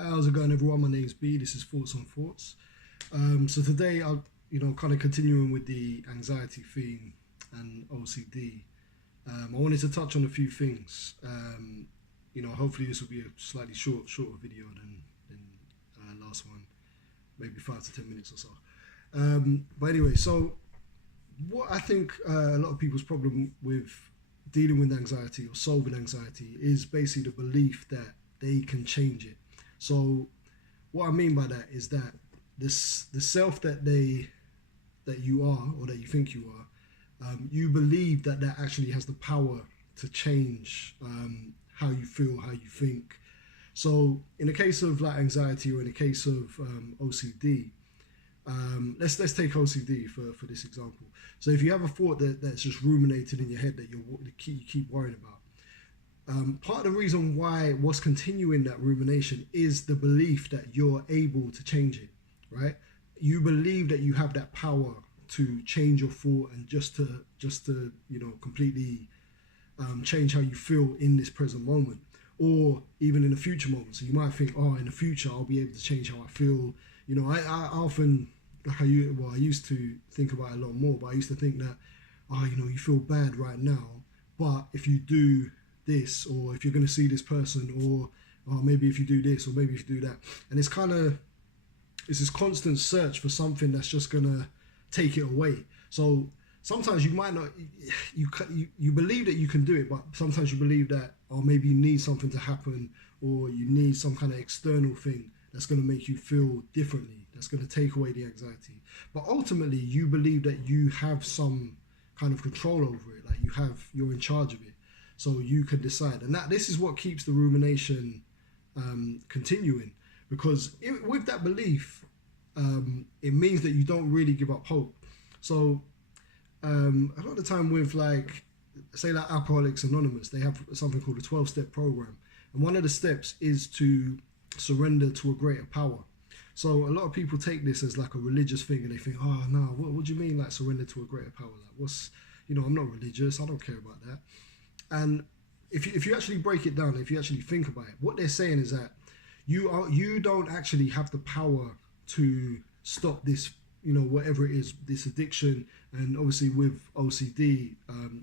How's it going, everyone? My name's B. This is Thoughts on Thoughts. So today, I'll kind of continuing with the anxiety theme and OCD. I wanted to touch on a few things. Hopefully this will be a slightly shorter video than last one, maybe 5 to 10 minutes or so. But anyway, so what I think a lot of people's problem with dealing with anxiety or solving anxiety is basically the belief that they can change it. So what I mean by that is that the self that you are, or that you think you are, you believe that actually has the power to change how you feel, how you think. So in the case of like anxiety, or in the case of OCD, let's take OCD for this example. So if you have a thought that's just ruminated in your head that you keep worrying about, part of the reason why what's continuing that rumination is the belief that you're able to change it, right? You believe that you have that power to change your thought and just to completely change how you feel in this present moment, or even in a future moment. So you might think, oh, in the future I'll be able to change how I feel. I often, I used to think about it a lot more, but I used to think that, you feel bad right now, but if you do this, or if you're going to see this person, or maybe if you do this, or maybe if you do that, and it's this constant search for something that's just going to take it away. So sometimes you might not, you believe that you can do it, but sometimes you believe that, or maybe you need something to happen, or you need some kind of external thing that's going to make you feel differently, that's going to take away the anxiety. But ultimately, you believe that you have some kind of control over it, like you're in charge of it, so you can decide. And this is what keeps the rumination continuing, because with that belief, it means that you don't really give up hope. So a lot of the time with like Alcoholics Anonymous, they have something called a 12-step program, and one of the steps is to surrender to a greater power. So a lot of people take this as like a religious thing, and they think, oh no, what do you mean like surrender to a greater power? Like I'm not religious, I don't care about that. And if you actually break it down, if you actually think about it, what they're saying is that you don't actually have the power to stop this, whatever it is, this addiction. And obviously with OCD,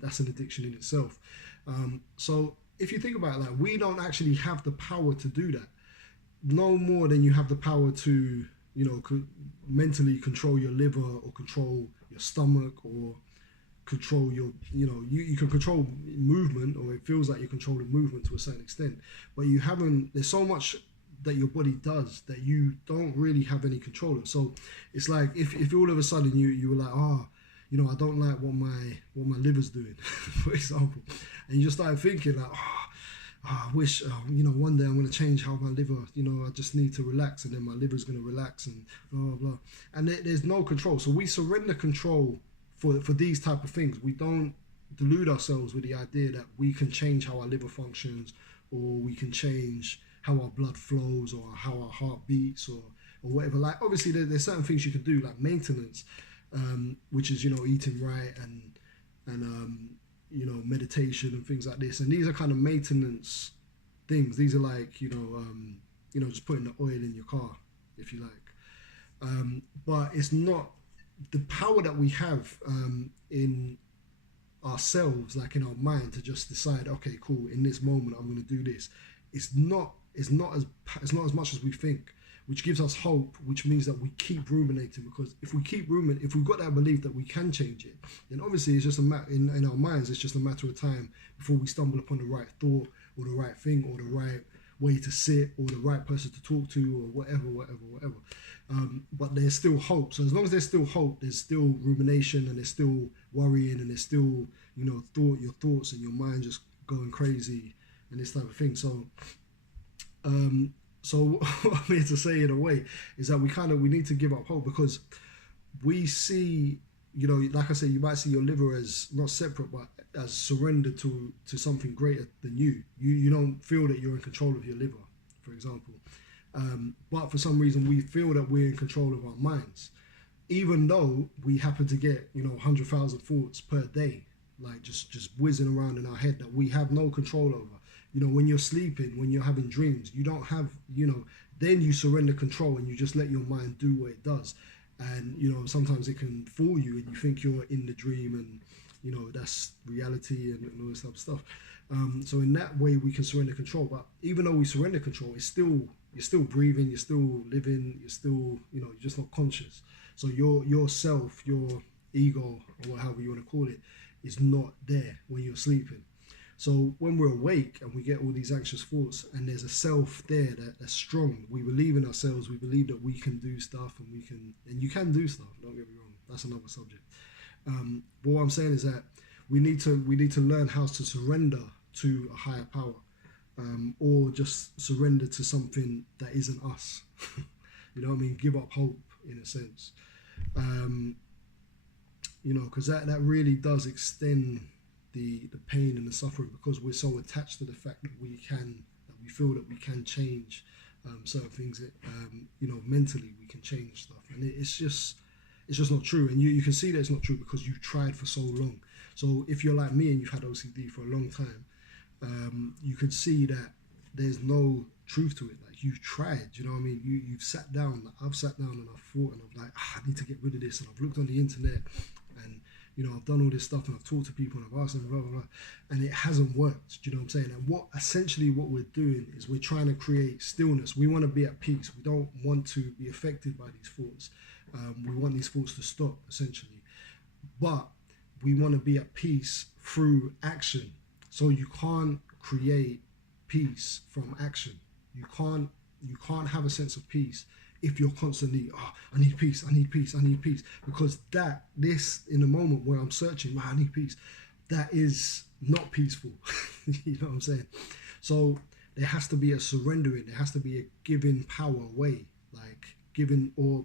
that's an addiction in itself. So if you think about it, like, we don't actually have the power to do that, no more than you have the power to, mentally control your liver, or control your stomach, or control your, you can control movement, or it feels like you're controlling movement to a certain extent, but there's so much that your body does that you don't really have any control of. So it's like if all of a sudden you were like, I don't like what my liver's doing, for example, and you just started thinking like, I wish, one day I'm going to change how my liver, I just need to relax, and then my liver's going to relax, and blah, blah, blah. And there's no control. So we surrender control for these type of things. We don't delude ourselves with the idea that we can change how our liver functions, or we can change how our blood flows, or how our heart beats, or whatever. Like, obviously there's certain things you can do, like maintenance, which is, eating right, and meditation and things like this. And these are kind of maintenance things. These are like, just putting the oil in your car, if you like. But it's not the power that we have in ourselves, like in our mind, to just decide, okay, cool, in this moment I'm going to do this. It's not as much as we think, which gives us hope, which means that we keep ruminating. Because if we've got that belief that we can change it, then obviously it's just in our minds, it's just a matter of time before we stumble upon the right thought, or the right thing, or the right way to sit, or the right person to talk to, or whatever. But there's still hope. So as long as there's still hope, there's still rumination, and there's still worrying, and there's still, your thoughts and your mind just going crazy, and this type of thing. So what I'm here to say in a way is that we need to give up hope, because we see, like I said, you might see your liver as not separate, but as surrendered to something greater than you. You don't feel that you're in control of your liver, for example. But for some reason we feel that we're in control of our minds, even though we happen to get 100,000 thoughts per day, like just whizzing around in our head that we have no control over. You know, when you're sleeping, when you're having dreams, you don't have, you know, then you surrender control and you just let your mind do what it does. And, you know, sometimes it can fool you and you think you're in the dream and, you know, that's reality and all this type of stuff. So in that way, we can surrender control. But even though we surrender control, it's still, you're still breathing, you're still living, you're still, you know, you're just not conscious. So your self, your ego, or however you want to call it, is not there when you're sleeping. So when we're awake and we get all these anxious thoughts and there's a self there that's strong, we believe in ourselves, we believe that we can do stuff and you can do stuff, don't get me wrong, that's another subject. But what I'm saying is that we need to learn how to surrender to a higher power, or just surrender to something that isn't us. You know what I mean? Give up hope in a sense. You know, because that really does extend the pain and the suffering, because we're so attached to the fact that we feel that we can change certain things. You know, mentally we can change stuff, and it's just not true. And you can see that it's not true because you've tried for so long. So if you're like me and you've had OCD for a long time, you could see that there's no truth to it. Like, you've tried, you know what I mean? You've sat down. Like, I've sat down and I've thought and I'm like, I need to get rid of this, and I've looked on the internet and, you know, I've done all this stuff and I've talked to people and I've asked them, blah, blah, blah, and it hasn't worked. Do you know what I'm saying? And what we're doing is we're trying to create stillness. We want to be at peace. We don't want to be affected by these thoughts. We want these thoughts to stop, essentially. But we want to be at peace through action. So you can't create peace from action. You can't have a sense of peace if you're constantly, I need peace, I need peace, I need peace. Because this in the moment where I'm searching, I need peace, that is not peaceful. You know what I'm saying? So there has to be a surrendering, there has to be a giving power away, like giving, or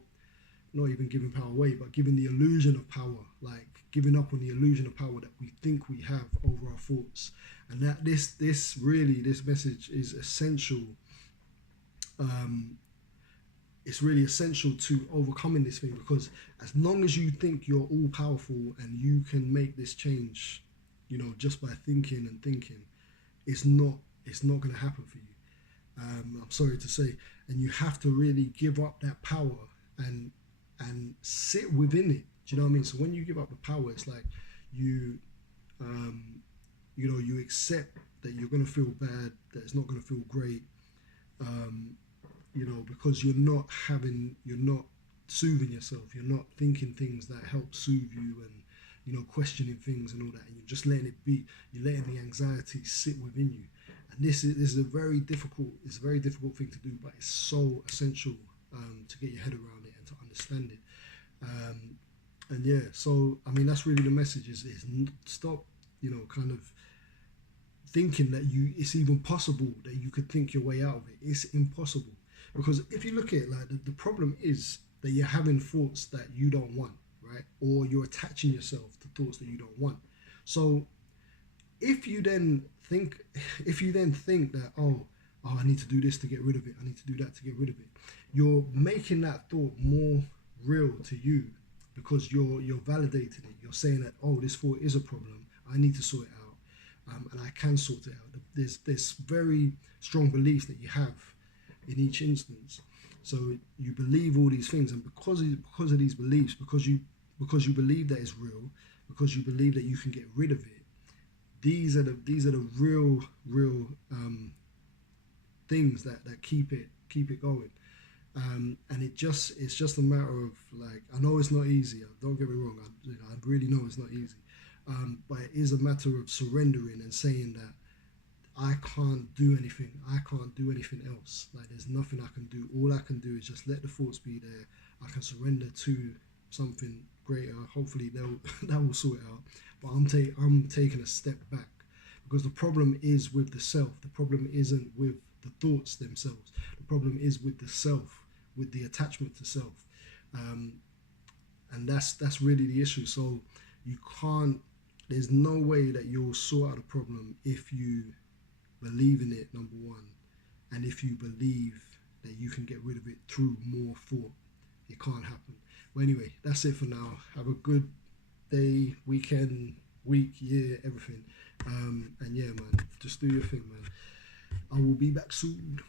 not even giving power away, but giving the illusion of power, like giving up on the illusion of power that we think we have over our thoughts. And that this message is essential. It's really essential to overcoming this thing, because as long as you think you're all powerful and you can make this change, you know, just by thinking, it's not going to happen for you. I'm sorry to say. And you have to really give up that power and sit within it. Do you know what I mean? So when you give up the power, it's like you accept that you're going to feel bad, that it's not going to feel great, you know, because you're not soothing yourself. You're not thinking things that help soothe you, and, you know, questioning things and all that, and you're just letting it be. You're letting the anxiety sit within you. And this is a very difficult thing to do, but it's so essential to get your head around it and to understand it. And yeah, so I mean, that's really the message: is stop, you know, kind of thinking that it's even possible that you could think your way out of it. It's impossible, because if you look at it, like, the problem is that you're having thoughts that you don't want, right? Or you're attaching yourself to thoughts that you don't want. So if you then think that, I need to do this to get rid of it, I need to do that to get rid of it, you're making that thought more real to you, because you're validating it. You're saying that, this thought is a problem, I need to sort it out, and I can sort it out. There's very strong beliefs that you have in each instance. So you believe all these things, and because of these beliefs, because you believe that it's real, because you believe that you can get rid of it, these are the real things that keep it going. And it's just a matter of, like, I know it's not easy, don't get me wrong, I really know it's not easy, but it is a matter of surrendering and saying that I can't do anything else. Like, there's nothing I can do. All I can do is just let the thoughts be there. I can surrender to something greater. Hopefully that will sort it out. But I'm taking a step back, because the problem is with the self. The problem isn't with the thoughts themselves. The problem is with the self, with the attachment to self, and that's really the issue. So you can't. There's no way that you'll sort out a problem if you believe in it, number one, and if you believe that you can get rid of it through more thought. It can't happen. But anyway, that's it for now. Have a good day, weekend, week, year, everything. And yeah, man, just do your thing, man. I will be back soon.